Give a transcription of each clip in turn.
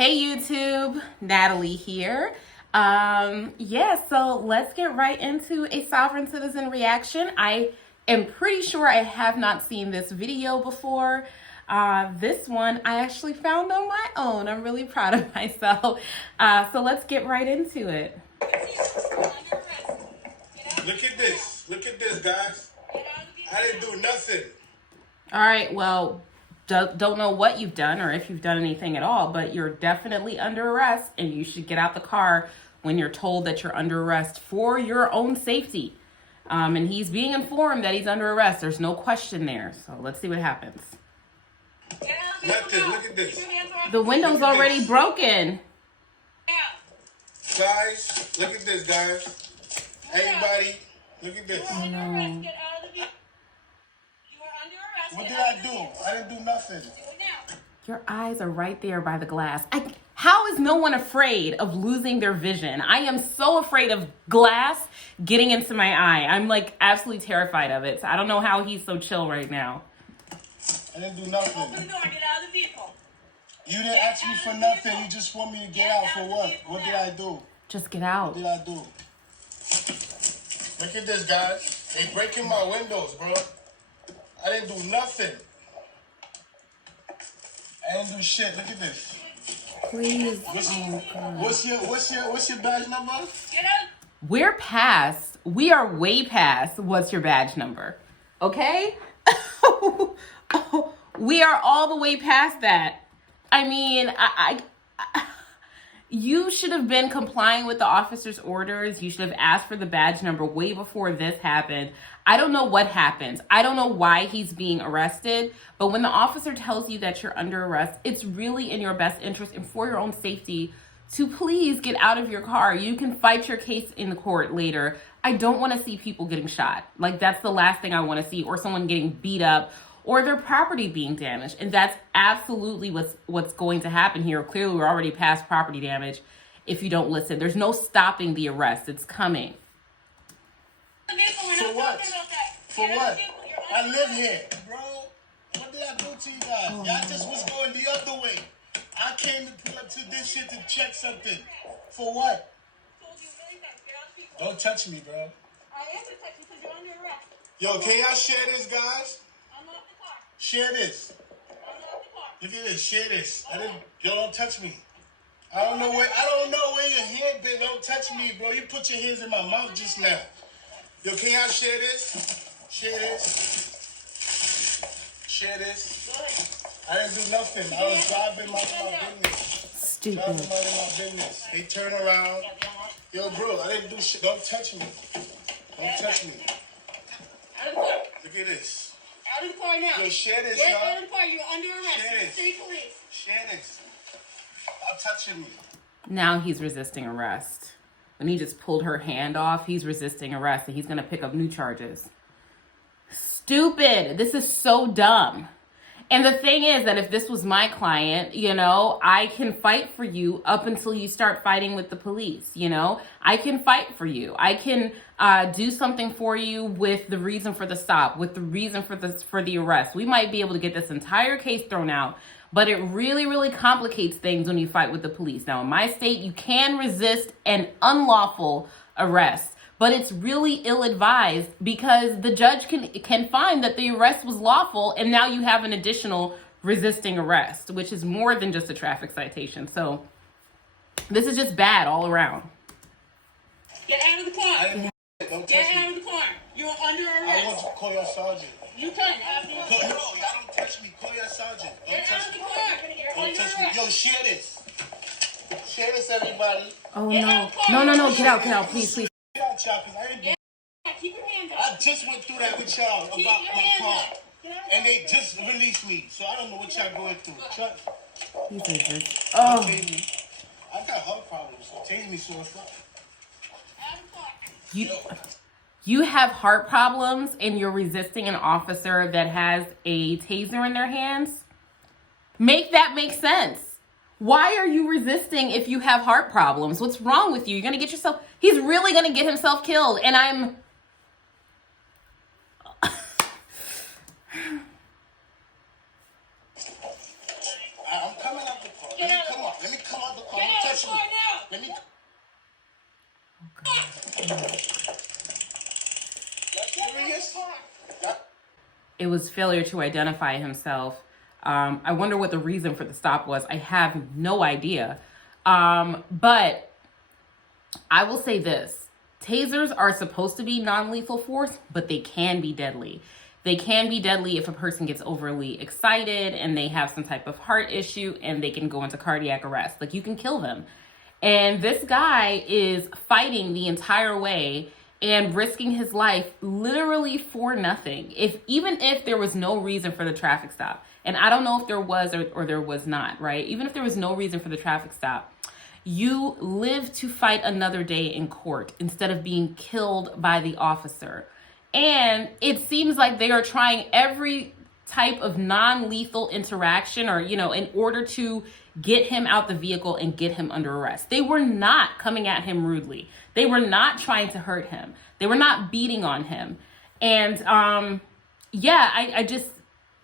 Hey YouTube, Natalie here. So let's get right into a sovereign citizen reaction. I am pretty sure I have not seen this video before. This one I actually found on my own. I'm really proud of myself. So let's get right into it. Look at this. Look at this, guys. I didn't do nothing. All right, well, don't know what you've done or if you've done anything at all, but you're definitely under arrest and you should get out the car when you're told that you're under arrest for your own safety. And he's being informed that he's under arrest. There's no question there. So let's see what happens. Nothing. Look at this. The window's already broken. Guys, look at this, guys. Everybody, look at this. Oh, no. What did I do? I didn't do nothing. Your eyes are right there by the glass. How is no one afraid of losing their vision? I am so afraid of glass getting into my eye. I'm like absolutely terrified of it. So I don't know how he's so chill right now. I didn't do nothing. Open the door and get out of the vehicle. You didn't ask me for nothing. You just want me to get out for what? What did I do? Just get out. What did I do? Look at this, guys. They breaking my windows, bro. I didn't do nothing. I didn't do shit. Look at this. Please. What's your badge number? Get out. We are way past what's your badge number. Okay? We are all the way past that. I mean, you should have been complying with the officer's orders. You should have asked for the badge number way before this happened. I don't know what happened. I don't know why he's being arrested. But when the officer tells you that you're under arrest, it's really in your best interest and for your own safety to please get out of your car. You can fight your case in the court later. I don't want to see people getting shot. Like, that's the last thing I want to see, or someone getting beat up or their property being damaged. And that's absolutely what's going to happen here. Clearly, we're already past property damage if you don't listen. There's no stopping the arrest. It's coming. For what? For what? I live here, bro. What did I do to you guys? Y'all just was going the other way. I came to pull up to this shit to check something. For what? Don't touch me, bro. I am going to touch you because you're under arrest. Yo, can y'all share this, guys? Unlock the car. Share this. Unlock the car. Look at this. Share this. Yo, don't touch me. I don't know where your hand been. Don't touch me, bro. You put your hands in my mouth just now. Yo, can y'all share this? Share this. Share this. Go ahead. I didn't do nothing. I was driving my business. Stupid. Driving my business. They turn around. Yo, bro, I didn't do shit. Don't touch me. Don't touch me. Out of the car. Look at this. Out of the car now. Yo, share this, Get y'all. out of the car. You're under arrest. Share this. City police. Share this. Stop touching me. Now he's resisting arrest. When he just pulled her hand off, he's resisting arrest and he's going to pick up new charges. Stupid. This is so dumb. And the thing is that if this was my client, I can fight for you up until you start fighting with the police. I can fight for you. I can do something for you with the reason for the stop, with the reason for the arrest. We might be able to get this entire case thrown out, but it really, really complicates things when you fight with the police. Now, in my state, you can resist an unlawful arrest, but it's really ill-advised because the judge can find that the arrest was lawful, and now you have an additional resisting arrest, which is more than just a traffic citation. So this is just bad all around. Get out of the car. Don't touch Get out me. of the car. You're under I arrest. want to call your sergeant. You can after you No, y'all don't touch me. Call your sergeant. Don't Get out touch of the me. car. You're Don't under touch me. arrest. Yo, share this. Share this, everybody. Oh, no. Get out, please. Get out, y'all, because I ain't been. Keep your hand up. I just went through that with y'all Keep about your my hand car. up. Get out of And they just released me. So I don't know what y'all going through. Trust. He's resist. Don't tase me. I got heart problems. So tase me so it's not. Out of the car. You have heart problems and you're resisting an officer that has a taser in their hands? Make that make sense. Why are you resisting if you have heart problems? What's wrong with you? You're going to get yourself... He's really going to get himself killed. And I'm coming out the car. Let me come out the car. Get Don't out of touch the me. car now. Let me. Serious? It was failure to identify himself. I wonder what the reason for the stop was. I have no idea. But I will say this. Tasers are supposed to be non-lethal force, but they can be deadly. They can be deadly if a person gets overly excited and they have some type of heart issue and they can go into cardiac arrest. Like, you can kill them. And this guy is fighting the entire way and risking his life literally for nothing. Even if there was no reason for the traffic stop, and I don't know if there was or there was not, right? Even if there was no reason for the traffic stop, you live to fight another day in court instead of being killed by the officer. And it seems like they are trying every type of non-lethal interaction or, in order to get him out the vehicle and get him under arrest. They were not coming at him rudely. They were not trying to hurt him. They were not beating on him. And I just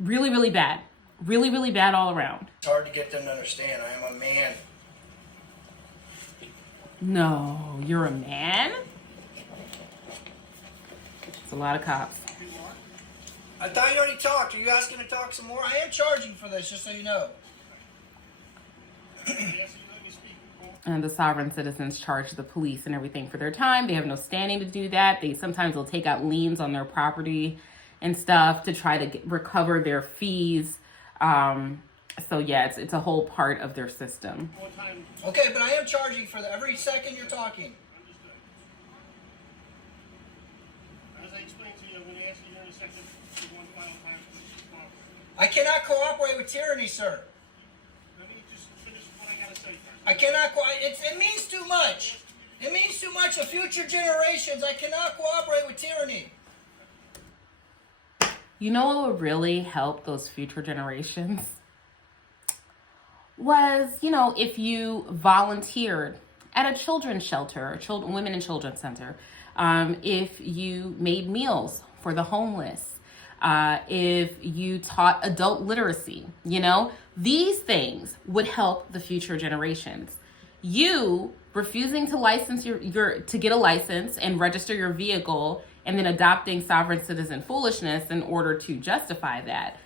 really, really bad. Really, really bad all around. It's hard to get them to understand. I am a man. No, you're a man? It's a lot of cops. I thought you already talked. Are you asking to talk some more? I am charging for this, just so you know. And the sovereign citizens charge the police and everything for their time. They have no standing to do that. Sometimes they'll take out liens on their property and stuff to try to recover their fees. So yeah, it's a whole part of their system. Okay, but I am charging for every second you're talking. As I explained to you, I'm going to ask you here in a second for one final time to cooperate. I cannot cooperate with tyranny, sir. Let me just finish what I got to say first. I cannot it means too much. It means too much of future generations. I cannot cooperate with tyranny. You know what would really help those future generations? Was, if you volunteered at a children's shelter, or women and children's center, if you made meals for the homeless, if you taught adult literacy, these things would help the future generations. You refusing to license to get a license and register your vehicle and then adopting sovereign citizen foolishness in order to justify that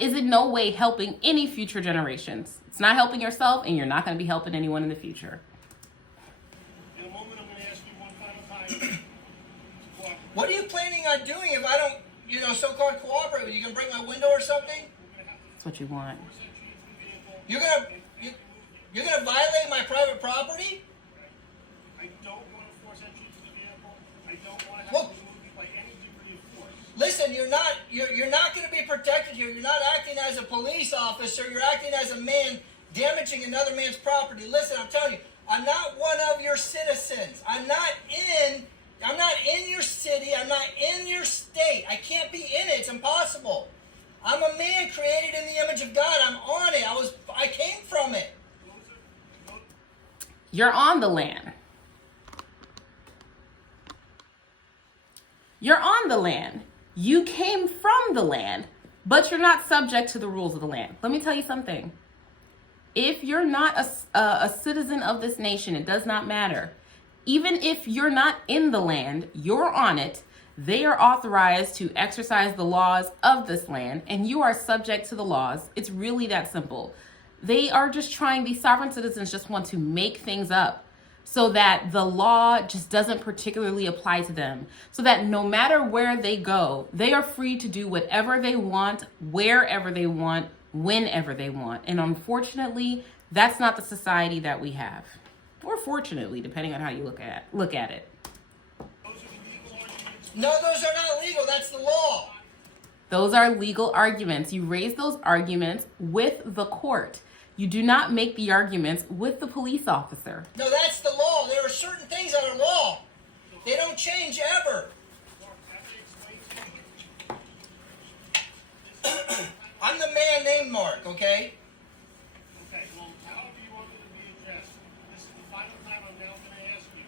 is in no way helping any future generations. It's not helping yourself, and you're not going to be helping anyone in the future. In a moment, I'm going to ask you one final time to cooperate. What are you planning on doing if I don't, so-called cooperate with you? You can break my window or something? That's what you want. You're gonna violate my private property? I don't want to force entry to the vehicle. I don't want to have Well, to remove you by any degree of force. listen, you're not going to be protected here. You're not acting as a police officer. You're acting as a man damaging another man's property. Listen, I'm telling you, I'm not one of your citizens. I'm not in your city. I'm not in your state. I can't be in it. It's impossible. I'm a man created in the image of God. I'm on it. I came from it. You're on the land. You're on the land. You came from the land, but you're not subject to the rules of the land. Let me tell you something. If you're not a citizen of this nation, it does not matter. Even if you're not in the land, you're on it. They are authorized to exercise the laws of this land, and you are subject to the laws. It's really that simple. These sovereign citizens just want to make things up so that the law just doesn't particularly apply to them. So that no matter where they go, they are free to do whatever they want, wherever they want, whenever they want. And unfortunately, that's not the society that we have. Or fortunately, depending on how you look at it. No, those are not legal. That's the law. Those are legal arguments. You raise those arguments with the court. You do not make the arguments with the police officer. No, that's the law. There are certain things that are law. They don't change ever. I'm the man named Mark, okay? Okay, well, however you want it to be addressed, this is the final time I'm now going to ask you.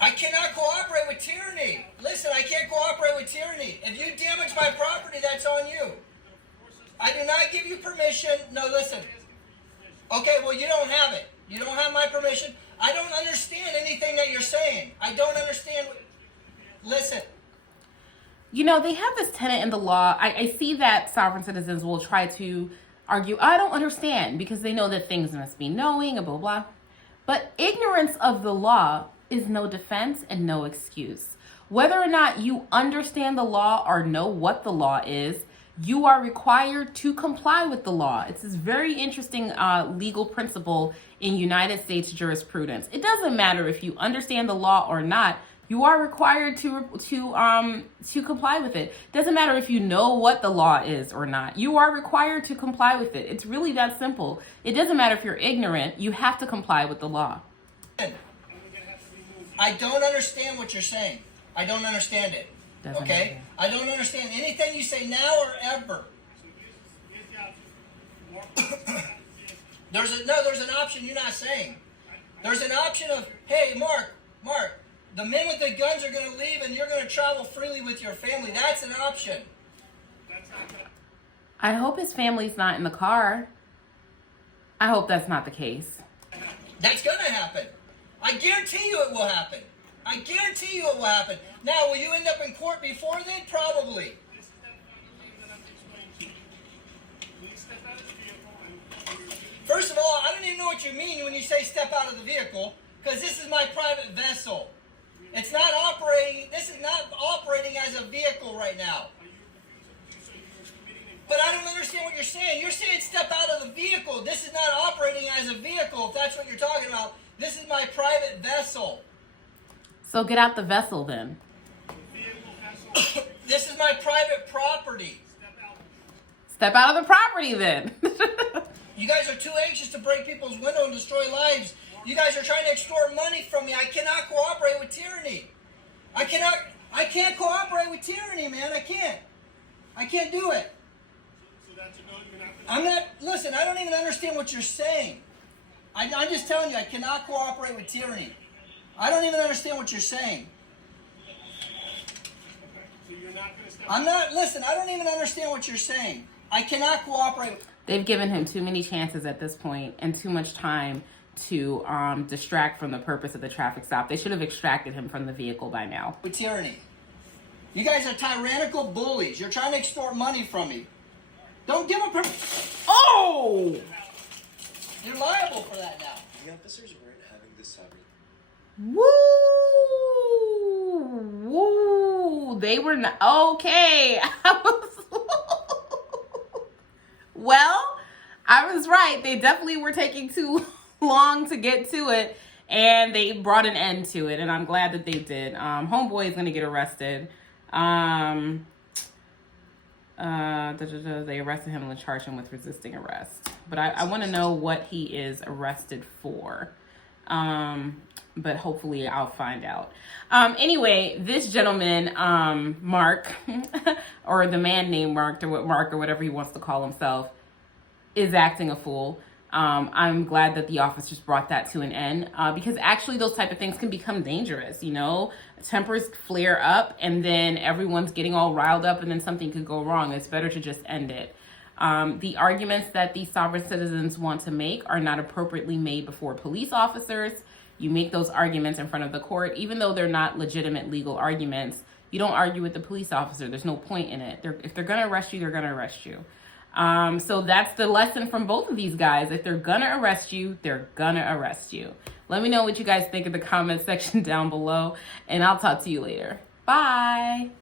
I cannot cooperate with tyranny. Listen, I can't cooperate with tyranny. If you damage my property, that's on you. I do not give you permission. No, listen. Okay, well, you don't have it. You don't have my permission. I don't understand anything that you're saying. I don't understand. Listen. You know, they have this tenet in the law. I see that sovereign citizens will try to argue, I don't understand, because they know that things must be knowing and blah, blah. But ignorance of the law is no defense and no excuse. Whether or not you understand the law or know what the law is, you are required to comply with the law. It's this very interesting legal principle in United States jurisprudence. It doesn't matter if you understand the law or not. You are required to comply with it. Doesn't matter if you know what the law is or not. You are required to comply with it. It's really that simple. It doesn't matter if you're ignorant. You have to comply with the law. I don't understand what you're saying. I don't understand it. Okay? I don't understand anything you say now or ever. There's an option you're not saying. There's an option of, hey, Mark, the men with the guns are going to leave and you're going to travel freely with your family. That's an option. I hope his family's not in the car. I hope that's not the case. That's going to happen. I guarantee you it will happen. I guarantee you it will happen. Now, will you end up in court before then? Probably. First of all, I don't even know what you mean when you say step out of the vehicle, because this is my private vessel. It's not operating. This is not operating as a vehicle right now. But I don't understand what you're saying. You're saying step out of the vehicle. This is not operating as a vehicle, if that's what you're talking about. This is my private vessel. So get out the vessel then. This is my private property. Step out of the property then. You guys are too anxious to break people's window and destroy lives. You guys are trying to extort money from me. I cannot cooperate with tyranny. I can't cooperate with tyranny, man. I can't do it. Listen, I don't even understand what you're saying. I'm just telling you, I cannot cooperate with tyranny. I don't even understand what you're saying. Listen, I don't even understand what you're saying. I cannot cooperate. They've given him too many chances at this point and too much time to distract from the purpose of the traffic stop. They should have extracted him from the vehicle by now. With tyranny. You guys are tyrannical bullies. You're trying to extort money from me. Don't give up. Oh! You're liable for that now. The officers weren't having this happen. Woo! Woo! They were not okay. Well, I was right. They definitely were taking too long to get to it, and they brought an end to it, and I'm glad that they did. Homeboy is going to get arrested. They arrested him and charged him with resisting arrest. But I want to know what he is arrested for. But hopefully I'll find out. Anyway, this gentleman, Mark, or the man named Mark, or whatever he wants to call himself, is acting a fool. I'm glad that the officers brought that to an end, because actually those type of things can become dangerous. You know, tempers flare up and then everyone's getting all riled up and then something could go wrong. It's better to just end it. The arguments that these sovereign citizens want to make are not appropriately made before police officers. You make those arguments in front of the court, even though they're not legitimate legal arguments. You don't argue with the police officer. There's no point in it. If they're going to arrest you, they're going to arrest you. So that's the lesson from both of these guys. If they're going to arrest you, they're going to arrest you. Let me know what you guys think in the comment section down below, and I'll talk to you later. Bye.